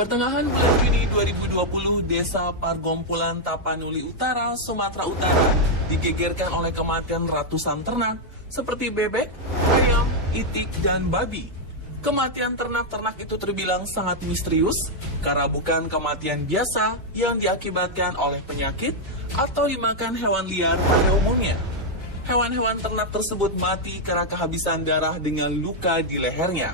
Pertengahan bulan Juni 2020, Desa Pargompulan Tapanuli Utara, Sumatera Utara digegerkan oleh kematian ratusan ternak seperti bebek, ayam, itik, dan babi. Kematian ternak-ternak itu terbilang sangat misterius karena bukan kematian biasa yang diakibatkan oleh penyakit atau dimakan hewan liar pada umumnya. Hewan-hewan ternak tersebut mati karena kehabisan darah dengan luka di lehernya.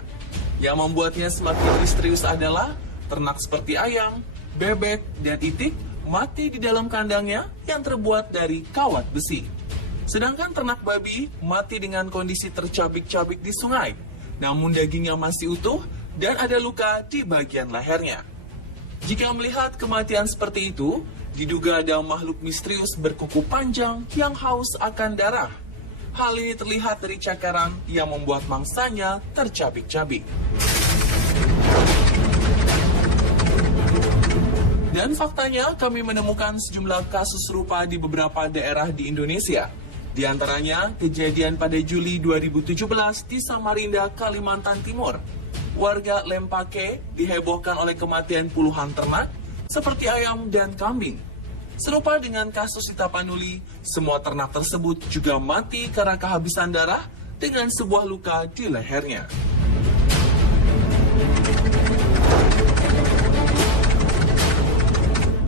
Yang membuatnya semakin misterius adalah ternak seperti ayam, bebek, dan itik mati di dalam kandangnya yang terbuat dari kawat besi. Sedangkan ternak babi mati dengan kondisi tercabik-cabik di sungai, namun dagingnya masih utuh dan ada luka di bagian lehernya. Jika melihat kematian seperti itu, diduga ada makhluk misterius berkuku panjang yang haus akan darah. Hal ini terlihat dari cakaran yang membuat mangsanya tercabik-cabik. Dan faktanya, kami menemukan sejumlah kasus serupa di beberapa daerah di Indonesia. Di antaranya, kejadian pada Juli 2017 di Samarinda, Kalimantan Timur. Warga Lempake dihebohkan oleh kematian puluhan ternak, seperti ayam dan kambing. Serupa dengan kasus di Tapanuli, semua ternak tersebut juga mati karena kehabisan darah dengan sebuah luka di lehernya.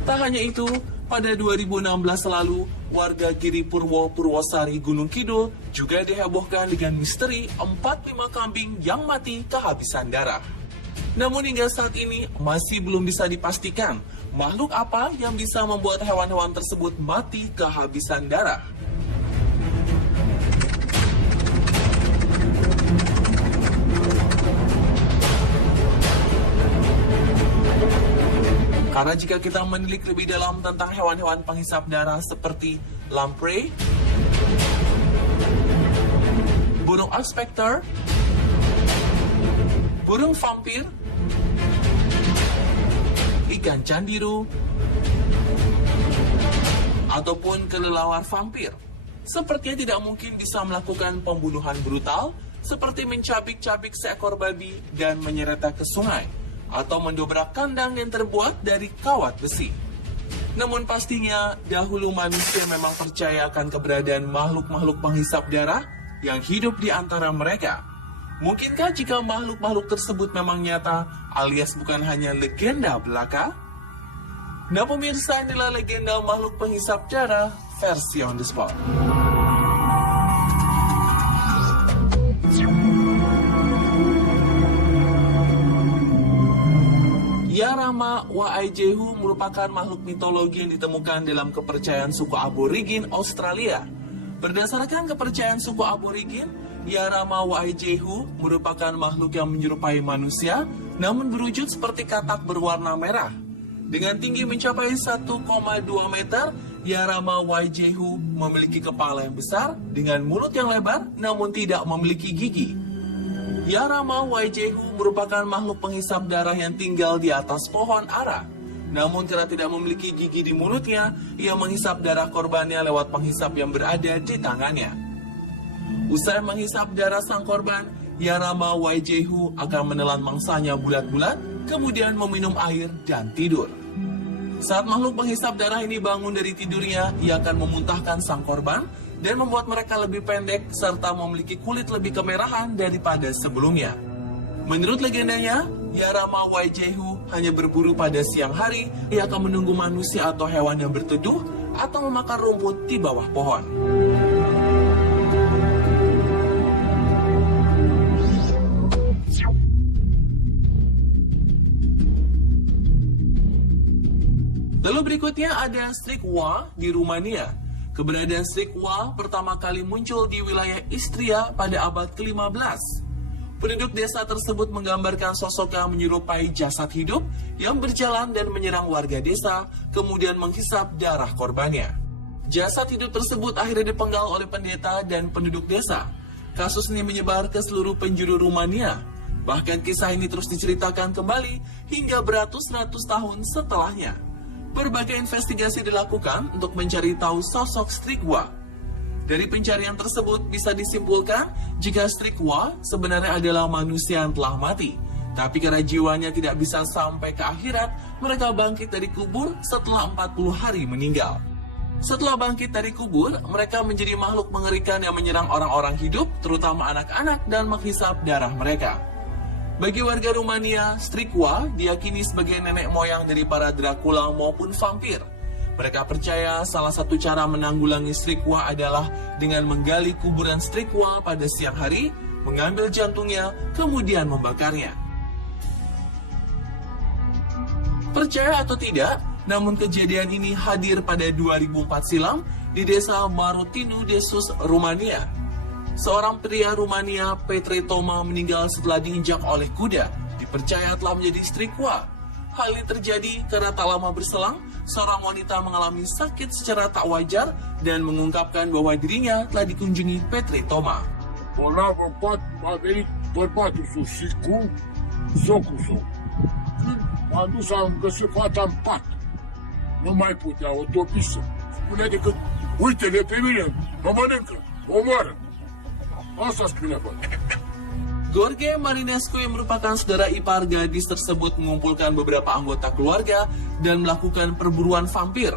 Tak hanya itu, pada 2016 lalu, warga Giri Purwo Purwosari Gunung Kidul juga dihebohkan dengan misteri 45 kambing yang mati kehabisan darah. Namun hingga saat ini masih belum bisa dipastikan makhluk apa yang bisa membuat hewan-hewan tersebut mati kehabisan darah. Karena jika kita menilik lebih dalam tentang hewan-hewan penghisap darah seperti lamprey, burung oxpecker, burung vampir, ikan candiru, ataupun kelelawar vampir, sepertinya tidak mungkin bisa melakukan pembunuhan brutal seperti mencabik-cabik seekor babi dan menyeretnya ke sungai, atau mendobrak kandang yang terbuat dari kawat besi. Namun pastinya, dahulu manusia memang percaya akan keberadaan makhluk-makhluk penghisap darah yang hidup di antara mereka. Mungkinkah jika makhluk-makhluk tersebut memang nyata, alias bukan hanya legenda belaka? Nah pemirsa, inilah legenda makhluk penghisap darah versi on the spot. Yarama Waijehu merupakan makhluk mitologi yang ditemukan dalam kepercayaan suku aborigin Australia. Berdasarkan kepercayaan suku aborigin, Yarama Waijehu merupakan makhluk yang menyerupai manusia, namun berwujud seperti katak berwarna merah. Dengan tinggi mencapai 1,2 meter, Yarama Waijehu memiliki kepala yang besar dengan mulut yang lebar, namun tidak memiliki gigi. Yarama Waijehu merupakan makhluk penghisap darah yang tinggal di atas pohon ara. Namun karena tidak memiliki gigi di mulutnya, ia menghisap darah korbannya lewat penghisap yang berada di tangannya. Usai menghisap darah sang korban, Yarama Waijehu akan menelan mangsanya bulat-bulat, kemudian meminum air dan tidur. Saat makhluk penghisap darah ini bangun dari tidurnya, ia akan memuntahkan sang korban dan membuat mereka lebih pendek serta memiliki kulit lebih kemerahan daripada sebelumnya. Menurut legendanya, Yarama Waijehu hanya berburu pada siang hari. Ia akan menunggu manusia atau hewan yang berteduh atau memakan rumput di bawah pohon. Lalu berikutnya ada Strigwa di Rumania. Keberadaan Strigwa pertama kali muncul di wilayah Istria pada abad ke-15. Penduduk desa tersebut menggambarkan sosok yang menyerupai jasad hidup yang berjalan dan menyerang warga desa, kemudian menghisap darah korbannya. Jasad hidup tersebut akhirnya dipenggal oleh pendeta dan penduduk desa. Kasus ini menyebar ke seluruh penjuru Rumania. Bahkan kisah ini terus diceritakan kembali hingga beratus-ratus tahun setelahnya. Berbagai investigasi dilakukan untuk mencari tahu sosok Strigwa. Dari pencarian tersebut bisa disimpulkan jika Strigwa sebenarnya adalah manusia yang telah mati, Tapi karena jiwanya tidak bisa sampai ke akhirat, mereka bangkit dari kubur setelah 40 hari meninggal. Setelah bangkit dari kubur, mereka menjadi makhluk mengerikan yang menyerang orang-orang hidup, terutama anak-anak, dan menghisap darah mereka. Bagi warga Rumania, Strigwa diyakini sebagai nenek moyang dari para Dracula maupun vampir. Mereka percaya salah satu cara menanggulangi Strigwa adalah dengan menggali kuburan Strigwa pada siang hari, mengambil jantungnya, kemudian membakarnya. Percaya atau tidak, namun kejadian ini hadir pada 2004 silam di desa Marotinu Desus, Rumania. Seorang pria Rumania, Petre Toma, meninggal setelah diinjak oleh kuda, dipercaya telah menjadi Strigwa. Hal ini terjadi karena tak lama berselang, seorang wanita mengalami sakit secara tak wajar dan mengungkapkan bahwa dirinya telah dikunjungi Petre Toma. Bolnav în pat, a venit bărbatul sus și cu socul sus. Când m-a dus, am găsit fata în pat. Nu mai putea, o topisă. Spune decât, uite-le pe mine, mă mănâncă, omoară. Asta spunea fata. Gorge Marinescu yang merupakan saudara ipar gadis tersebut mengumpulkan beberapa anggota keluarga dan melakukan perburuan vampir.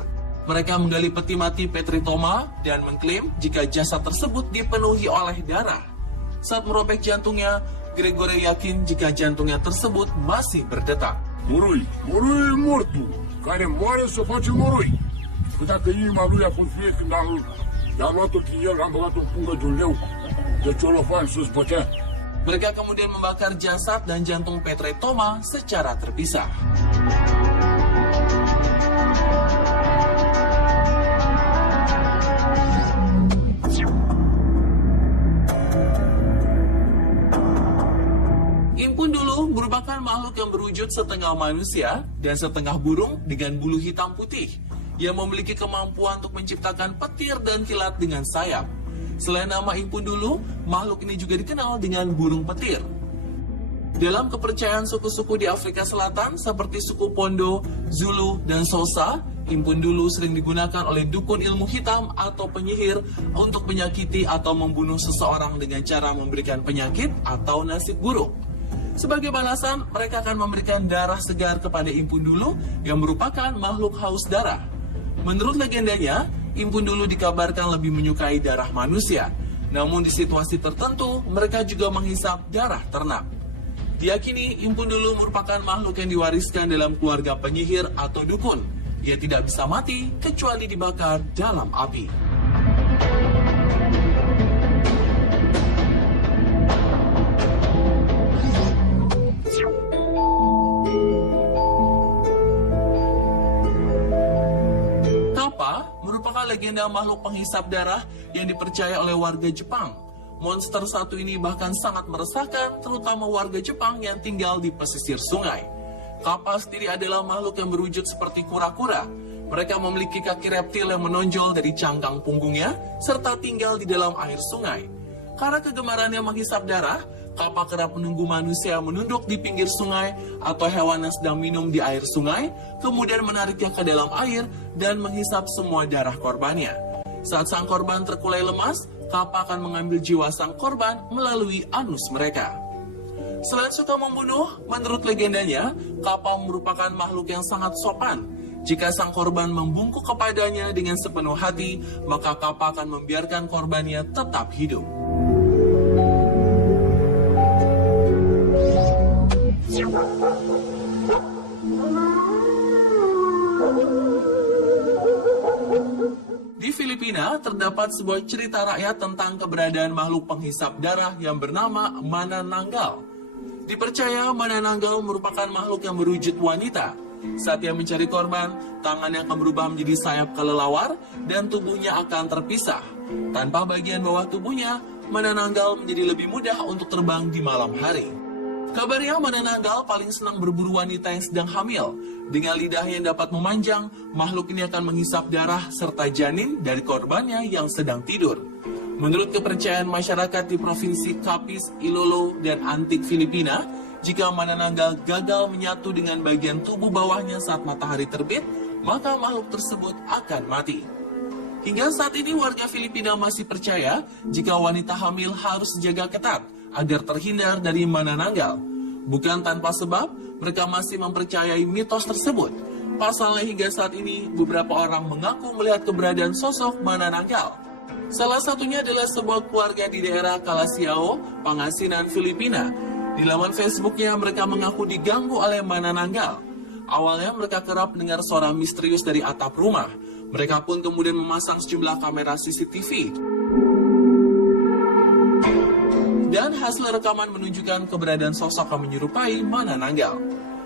Mereka menggali peti mati Petre Toma dan mengklaim jika jasad tersebut dipenuhi oleh darah. Saat merobek jantungnya, Grigore yakin jika jantungnya tersebut masih berdetak. Moroi e mortul, care moare să face moroi. Că dacă inima lui a fost vie când am luat-o din el, am băgat-o în pungă de un leu, de ciolofan să-ți bătea. Mereka kemudian membakar jasad dan jantung Petre Toma secara terpisah. Impun dulu merupakan makhluk yang berwujud setengah manusia dan setengah burung dengan bulu hitam putih yang memiliki kemampuan untuk menciptakan petir dan kilat dengan sayap. Selain nama Impun dulu, makhluk ini juga dikenal dengan burung petir. Dalam kepercayaan suku-suku di Afrika Selatan seperti suku Pondo, Zulu, dan Xhosa, Impun dulu sering digunakan oleh dukun ilmu hitam atau penyihir untuk menyakiti atau membunuh seseorang dengan cara memberikan penyakit atau nasib buruk. Sebagai balasan, mereka akan memberikan darah segar kepada Impun dulu yang merupakan makhluk haus darah. Menurut legendanya, Impun dulu dikabarkan lebih menyukai darah manusia. Namun di situasi tertentu, mereka juga menghisap darah ternak. Diyakini Impun dulu merupakan makhluk yang diwariskan dalam keluarga penyihir atau dukun. Ia tidak bisa mati kecuali dibakar dalam api. Kappa merupakan legenda makhluk penghisap darah yang dipercaya oleh warga Jepang. Monster satu ini bahkan sangat meresahkan, terutama warga Jepang yang tinggal di pesisir sungai. Kappa sendiri adalah makhluk yang berwujud seperti kura-kura. Mereka memiliki kaki reptil yang menonjol dari cangkang punggungnya, serta tinggal di dalam air sungai. Karena kegemarannya menghisap darah, Kappa kerap menunggu manusia menunduk di pinggir sungai atau hewan yang sedang minum di air sungai, kemudian menariknya ke dalam air dan menghisap semua darah korbannya. Saat sang korban terkulai lemas, Kappa akan mengambil jiwa sang korban melalui anus mereka. Selain suka membunuh, menurut legendanya, Kappa merupakan makhluk yang sangat sopan. Jika sang korban membungkuk kepadanya dengan sepenuh hati, maka Kappa akan membiarkan korbannya tetap hidup. Di Filipina, terdapat sebuah cerita rakyat tentang keberadaan makhluk penghisap darah yang bernama Manananggal. Dipercaya Manananggal merupakan makhluk yang berwujud wanita. Saat ia mencari korban, tangannya akan berubah menjadi sayap kelelawar dan tubuhnya akan terpisah. Tanpa bagian bawah tubuhnya, Manananggal menjadi lebih mudah untuk terbang di malam hari. Kabarnya Manananggal paling senang berburu wanita yang sedang hamil. Dengan lidahnya yang dapat memanjang, makhluk ini akan menghisap darah serta janin dari korbannya yang sedang tidur. Menurut kepercayaan masyarakat di Provinsi Capiz, Iloilo, dan Antique, Filipina, jika Manananggal gagal menyatu dengan bagian tubuh bawahnya saat matahari terbit, maka makhluk tersebut akan mati. Hingga saat ini warga Filipina masih percaya jika wanita hamil harus dijaga ketat agar terhindar dari Manananggal. Bukan tanpa sebab, mereka masih mempercayai mitos tersebut. Pasalnya hingga saat ini, beberapa orang mengaku melihat keberadaan sosok Manananggal. Salah satunya adalah sebuah keluarga di daerah Calasiao, Pangasinan, Filipina. Di laman Facebooknya, mereka mengaku diganggu oleh Manananggal. Awalnya mereka kerap mendengar suara misterius dari atap rumah. Mereka pun kemudian memasang sejumlah kamera CCTV. Dan hasil rekaman menunjukkan keberadaan sosok yang menyerupai Manananggal.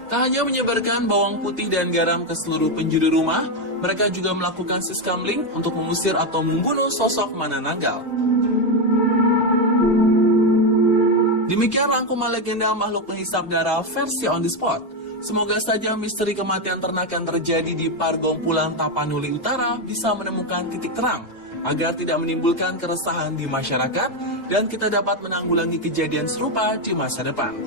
Tak hanya menyebarkan bawang putih dan garam ke seluruh penjuru rumah, mereka juga melakukan siskamling untuk mengusir atau membunuh sosok Manananggal. Demikian rangkuman legenda makhluk penghisap darah versi on the spot. Semoga saja misteri kematian ternak yang terjadi di Pargompulan Tapanuli Utara bisa menemukan titik terang, agar tidak menimbulkan keresahan di masyarakat dan kita dapat menanggulangi kejadian serupa di masa depan.